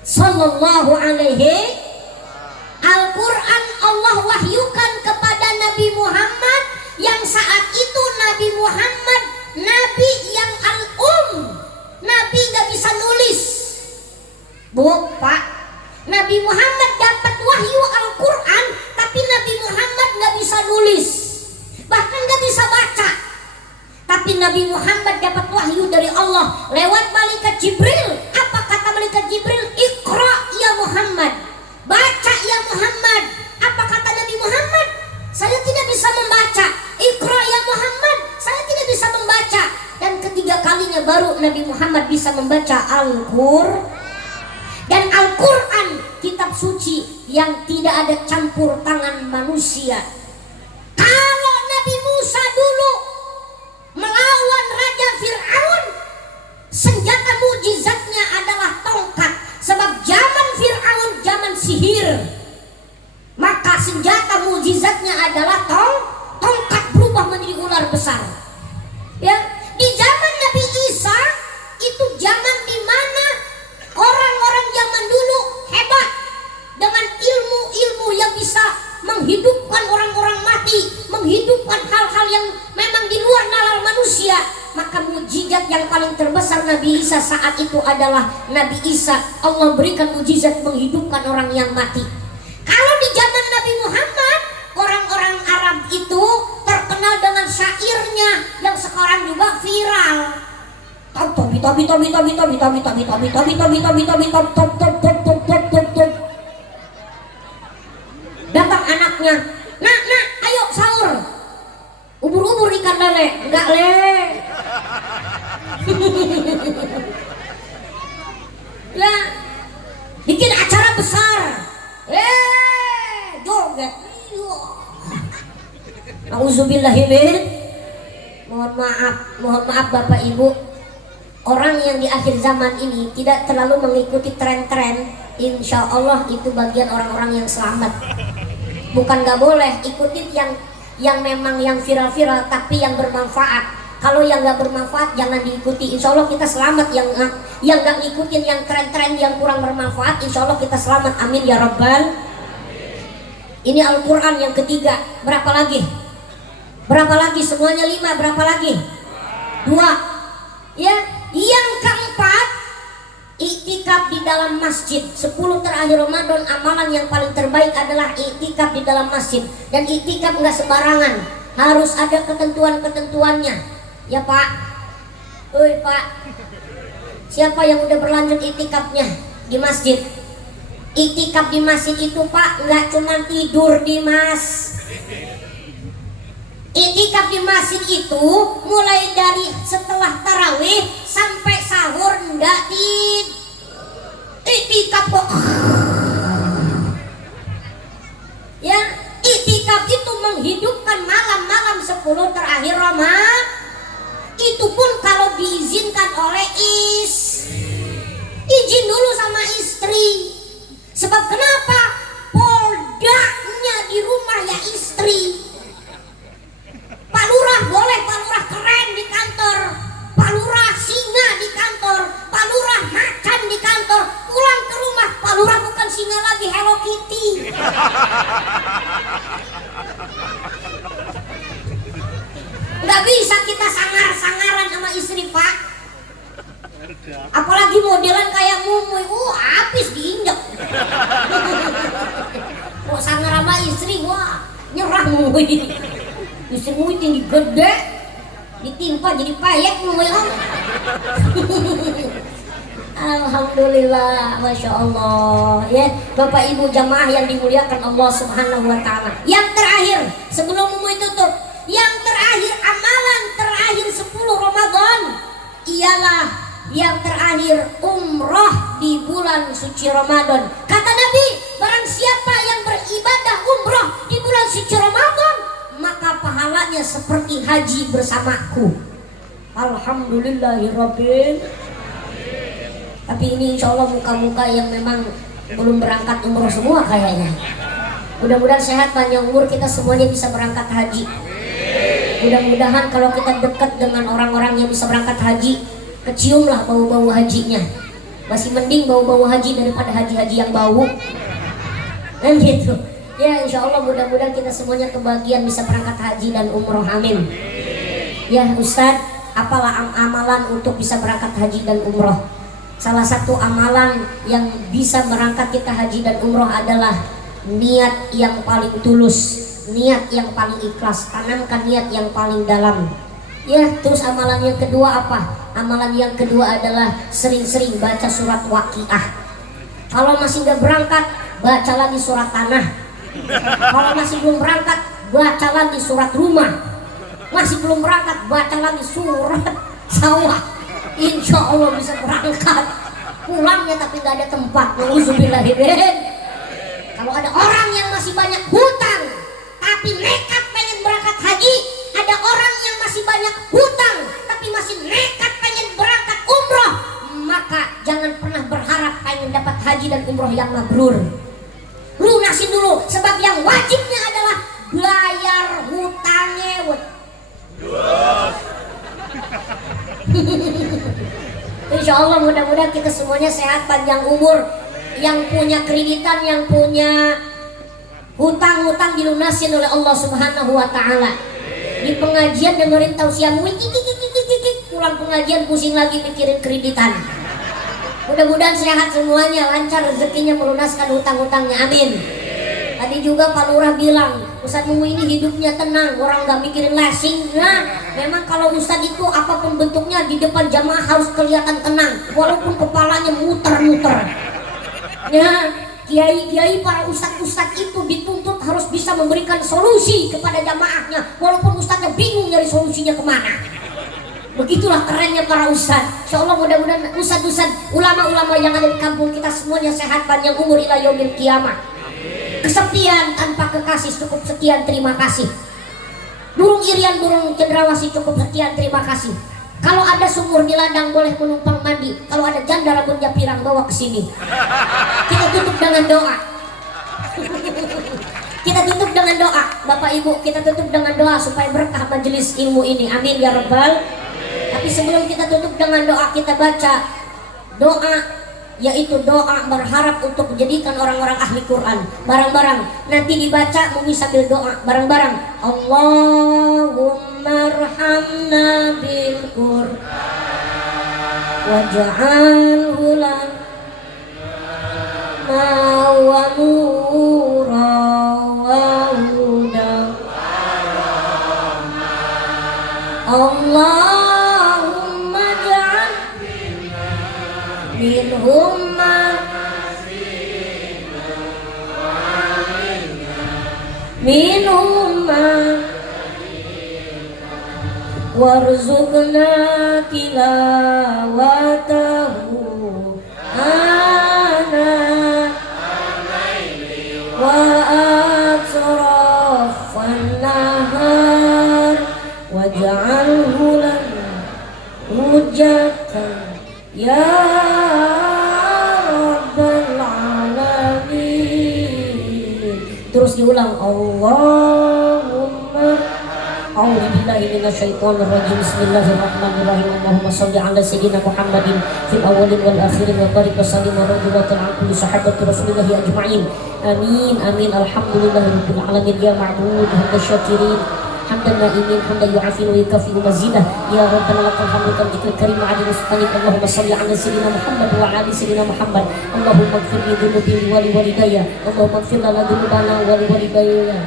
Sallallahu alaihi. Al-Quran Allah wahyukan kepada Nabi Muhammad yang saat itu Nabi Muhammad Nabi yang Nabi gak bisa nulis. Bu, Pak, Nabi Muhammad dapat wahyu Al-Quran, tapi Nabi Muhammad gak bisa nulis, bahkan gak bisa baca. Tapi Nabi Muhammad dapat wahyu dari Allah lewat malaikat Jibril. Apa kata malaikat Jibril? Iqra ya Muhammad, baca ya Muhammad. Apa kata Nabi Muhammad? Saya tidak bisa membaca. Iqra ya Muhammad, saya tidak bisa membaca. Dan ketiga kalinya baru Nabi Muhammad bisa membaca Al-Qur'an. Dan Al-Quran kitab suci yang tidak ada campur tangan manusia. Kalau Nabi Musa dulu melawan Raja Fir'aun, senjata mujizatnya adalah tongkat. Sebab zaman Fir'aun zaman sihir, maka senjata mujizatnya adalah tongkat berubah menjadi ular besar. Ya, di zaman Nabi Isa itu zaman di mana orang-orang zaman dulu hebat dengan ilmu-ilmu yang bisa menghidupkan orang-orang mati, menghidupkan hal-hal yang memang di luar nalar manusia. Maka mujizat yang paling terbesar Nabi Isa saat itu adalah Nabi Isa Allah berikan mujizat menghidupkan orang yang mati. Kalau di zaman Nabi Muhammad, orang-orang Arab itu terkenal dengan syairnya yang sekarang juga viral. Datang anaknya, nak, ayo sahur. Ubur-ubur ikan lele, enggak le. Ya, bikin acara besar, joget. Auzubillahimin. Mohon maaf Bapak Ibu. Orang yang di akhir zaman ini tidak terlalu mengikuti tren-tren, insya Allah itu bagian orang-orang yang selamat. Bukan gak boleh ikutin yang memang yang viral-viral, tapi yang bermanfaat. Kalau yang gak bermanfaat jangan diikuti. Insya Allah kita selamat. Yang gak ngikutin yang tren-tren yang kurang bermanfaat, insya Allah kita selamat. Amin ya Rabbal. Ini Al-Quran yang ketiga. Berapa lagi? Berapa lagi? Semuanya 5. Berapa lagi? 2. Ya. Yang keempat, iktikaf di dalam masjid. 10 terakhir Ramadan, amalan yang paling terbaik adalah iktikaf di dalam masjid. Dan iktikaf nggak sembarangan, harus ada ketentuan-ketentuannya. Ya Pak, Pak, siapa yang udah berlanjut iktikafnya di masjid? Iktikaf di masjid itu Pak, nggak cuma tidur di Iktikaf di masjid itu mulai dari setelah tarawih sampai sahur ndak iktikaf kok. Ya, iktikaf itu menghidupkan malam-malam 10 terakhir Ramadan. Itu pun kalau diizinkan oleh izin dulu sama istri. Sebab kenapa? Poldaknya di rumah ya istri. Pak Lurah boleh, Pak Lurah keren di kantor, Pak Lurah singa di kantor, Pak Lurah macan di kantor. Pulang ke rumah Pak Lurah bukan singa lagi, Hello Kitty. Nggak bisa kita sangar-sangaran sama istri Pak. Wih, istri mu tinggi gede, ditimpa jadi payek lu ya. Alhamdulillah, masya Allah ya Bapak Ibu jamaah yang dimuliakan Allah Subhanahu Wa Taala. Yang terakhir sebelum umum tutup, yang terakhir amalan terakhir 10 Ramadan ialah yang terakhir umroh di bulan suci Ramadan. Kata Nabi, barang siapa yang beribadah umroh di bulan suci Ramadan, maka pahalanya seperti haji bersamaku. Alhamdulillahirabbil. Tapi ini insya Allah muka-muka yang memang belum berangkat umroh semua kayaknya. Mudah-mudahan sehat panjang umur, kita semuanya bisa berangkat haji. Mudah-mudahan kalau kita dekat dengan orang-orang yang bisa berangkat haji, keciumlah bau-bau hajinya. Masih mending bau-bau haji daripada haji-haji yang bau. Dan gitu. Ya insya Allah mudah-mudahan kita semuanya kebagian bisa berangkat haji dan umroh, amin. Ya Ustadz, apalah amalan untuk bisa berangkat haji dan umroh? Salah satu amalan yang bisa berangkat kita haji dan umroh adalah niat yang paling tulus, niat yang paling ikhlas, tanamkan niat yang paling dalam. Ya, terus amalan yang kedua apa? Amalan yang kedua adalah sering-sering baca surat Waqiah. Kalau masih nggak berangkat, baca lagi surat Tanah. Kalau masih belum berangkat, baca lagi surat Rumah. Masih belum berangkat, baca lagi surat Sawah. Insya Allah bisa berangkat. Pulangnya tapi nggak ada tempat. Nauzubillahimin. Kalau ada orang yang masih banyak hutang tapi nekat pengen berangkat haji, ada orang yang masih banyak hutang tapi masih nekat pengen berangkat umroh, maka jangan pernah berharap pengen dapat haji dan umroh yang mabrur. Lunasin dulu, sebab yang wajibnya adalah bayar hutangnya. Insya Allah mudah-mudahan kita semuanya sehat panjang umur. Yang punya kreditan, yang punya hutang-hutang dilunasin oleh Allah Subhanahu Wa Taala. Di pengajian dengerin tausiahmu, pulang pengajian pusing lagi mikirin kreditan. Mudah-mudahan sehat semuanya, lancar rezekinya, melunaskan hutang-hutangnya, amin. Tadi juga Pak Lurah bilang, Ustadz Mumu ini hidupnya tenang, orang gak mikirin lesing. Nah, memang kalau Ustadz itu apapun bentuknya di depan jamaah harus kelihatan tenang, walaupun kepalanya muter-muter. Ya, kiai-kiai para ustadz-ustadz itu dituntut harus bisa memberikan solusi kepada jamaahnya, walaupun ustadznya bingung nyari solusinya kemana. Begitulah kerennya para ustadz. Insya Allah mudah-mudahan ustadz-ustadz, ulama-ulama yang ada di kampung kita semuanya sehat panjang umur ila yaumil kiamah. Kesepian tanpa kekasih cukup sekian terima kasih. Burung irian, burung cendrawasih cukup sekian terima kasih. Kalau ada sumur di ladang boleh menumpang mandi. Kalau ada janda rambutnya pirang bawa ke sini. Kita tutup dengan doa. Kita tutup dengan doa, Bapak Ibu, kita tutup dengan doa supaya berkah majelis ilmu ini. Amin ya rabbal. Tapi sebelum kita tutup dengan doa, kita baca doa, yaitu doa berharap untuk menjadikan orang-orang ahli Quran. Barang-barang nanti dibaca, Mumi sambil doa barang-barang. Allahumma arhamna bil Qur'an waj'alhu lana wa nura wa huda. Allahumma ja'al minhum minhum warzuqna tilawatahu ana wa atrafan nahar waj'alhu lana hujjatan ya rabbal alamin. Terus diulang, Allahumma a'udzubillahi minasyaitonir rajim. Bismillahirrahmanirrahim. Allahumma shalli ala sayyidina Muhammadin fil awwalin wal akhirin wa barik wa sallim wa radhiyallahu an kulli sahabati Rasulillah ajma'in. Amin amin. Alhamdulillahirabbil alamin ya ma'bud hamda syakirin hamdan na'imin hamdan yu'afin wa yukafi'u mazidah. Ya Rabbana lakal hamdu kal dzikril karim ma'adil sultanik. Allahumma salli ala sayyidina Muhammad wa ala ali sayyidina Muhammad. Allahumma ighfir li dhunubi wa li walidayya. Allahumma ighfir lana dhunubana wa li walidayya.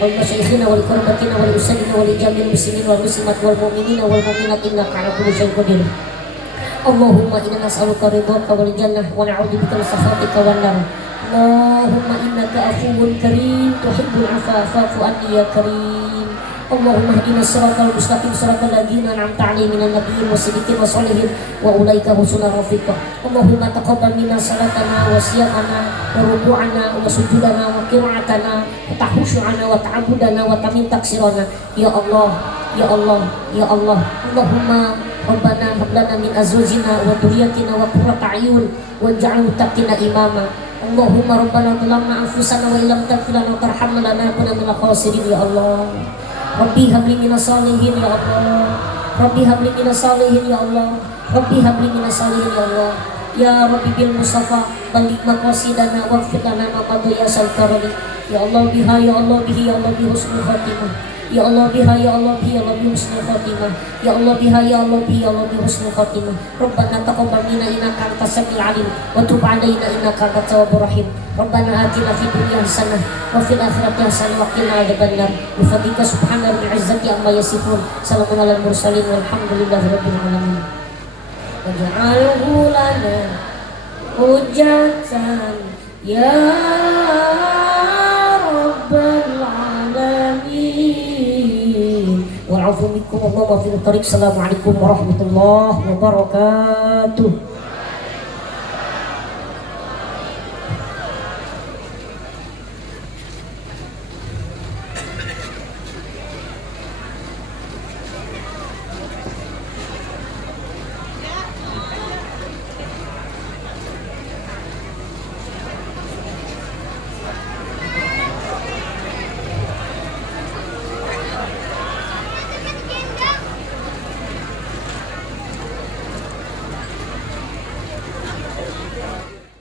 والمشايخين والقربتين والمسلمين ولجميع المسلمين والمسلمات والمؤمنين والمؤمنات إنك على كل شيء قدير. اللهم إنا نسألك رضاك والجنة ونعوذ بك من سخطك والنار. اللهم إنك عفو كريم تحب العفو فاعف عني يا كريم. اللهم اهدنا الصراط المستقيم صراط الذين أنعمت عليهم من النبيين والصديقين والصالحين وأولئك حسن رفيقا. اللهم تقبل منا صلاتنا وصيامنا وركوعنا وسجودنا وقراءتنا وتخشعنا وتعبدنا وتمن تقصيرنا يا الله يا الله يا الله. اللهم ربنا هب لنا من أزواجنا وذرياتنا قرة أعين واجعل متقنا إماما. اللهم ربنا ظلمنا أنفسنا وإن لم تغفر لنا وترحمنا لنكن من الخاسرين يا الله. Rabbi habli minas salihin ya Allah. Rabbi habli minas salihin ya Allah. Rabbi habli minas salihin ya Allah. Ya Rabbi bil Mustafa balik maqasidana waghfir lana ma qad ya sal karami. Ya Allah biha ya Allah bihi ya Allah bi husnul khatimah. Ya Allah biha ya Allah bihi ya Allah bi husnul khatimah. Ya Allah biha ya Allah bihi ya Allah bi husnul khatimah. Rabbana taqabbal minna innaka antas samiul alim wa tub alaina innaka antat tawwabur rahim. Rabbana atina fid dunya hasanah wa fil akhirati hasanah wa qina adzabannar. Bi fadlika subhana rabbil izzati amma yasifun. Salamun alal mursalin walhamdulillahi rabbil alamin. Waj'alhu lana hujjatan ya rabbal alamin. Wa'afu minkum wa ma fil tariq. Assalamualaikum warahmatullahi wabarakatuh.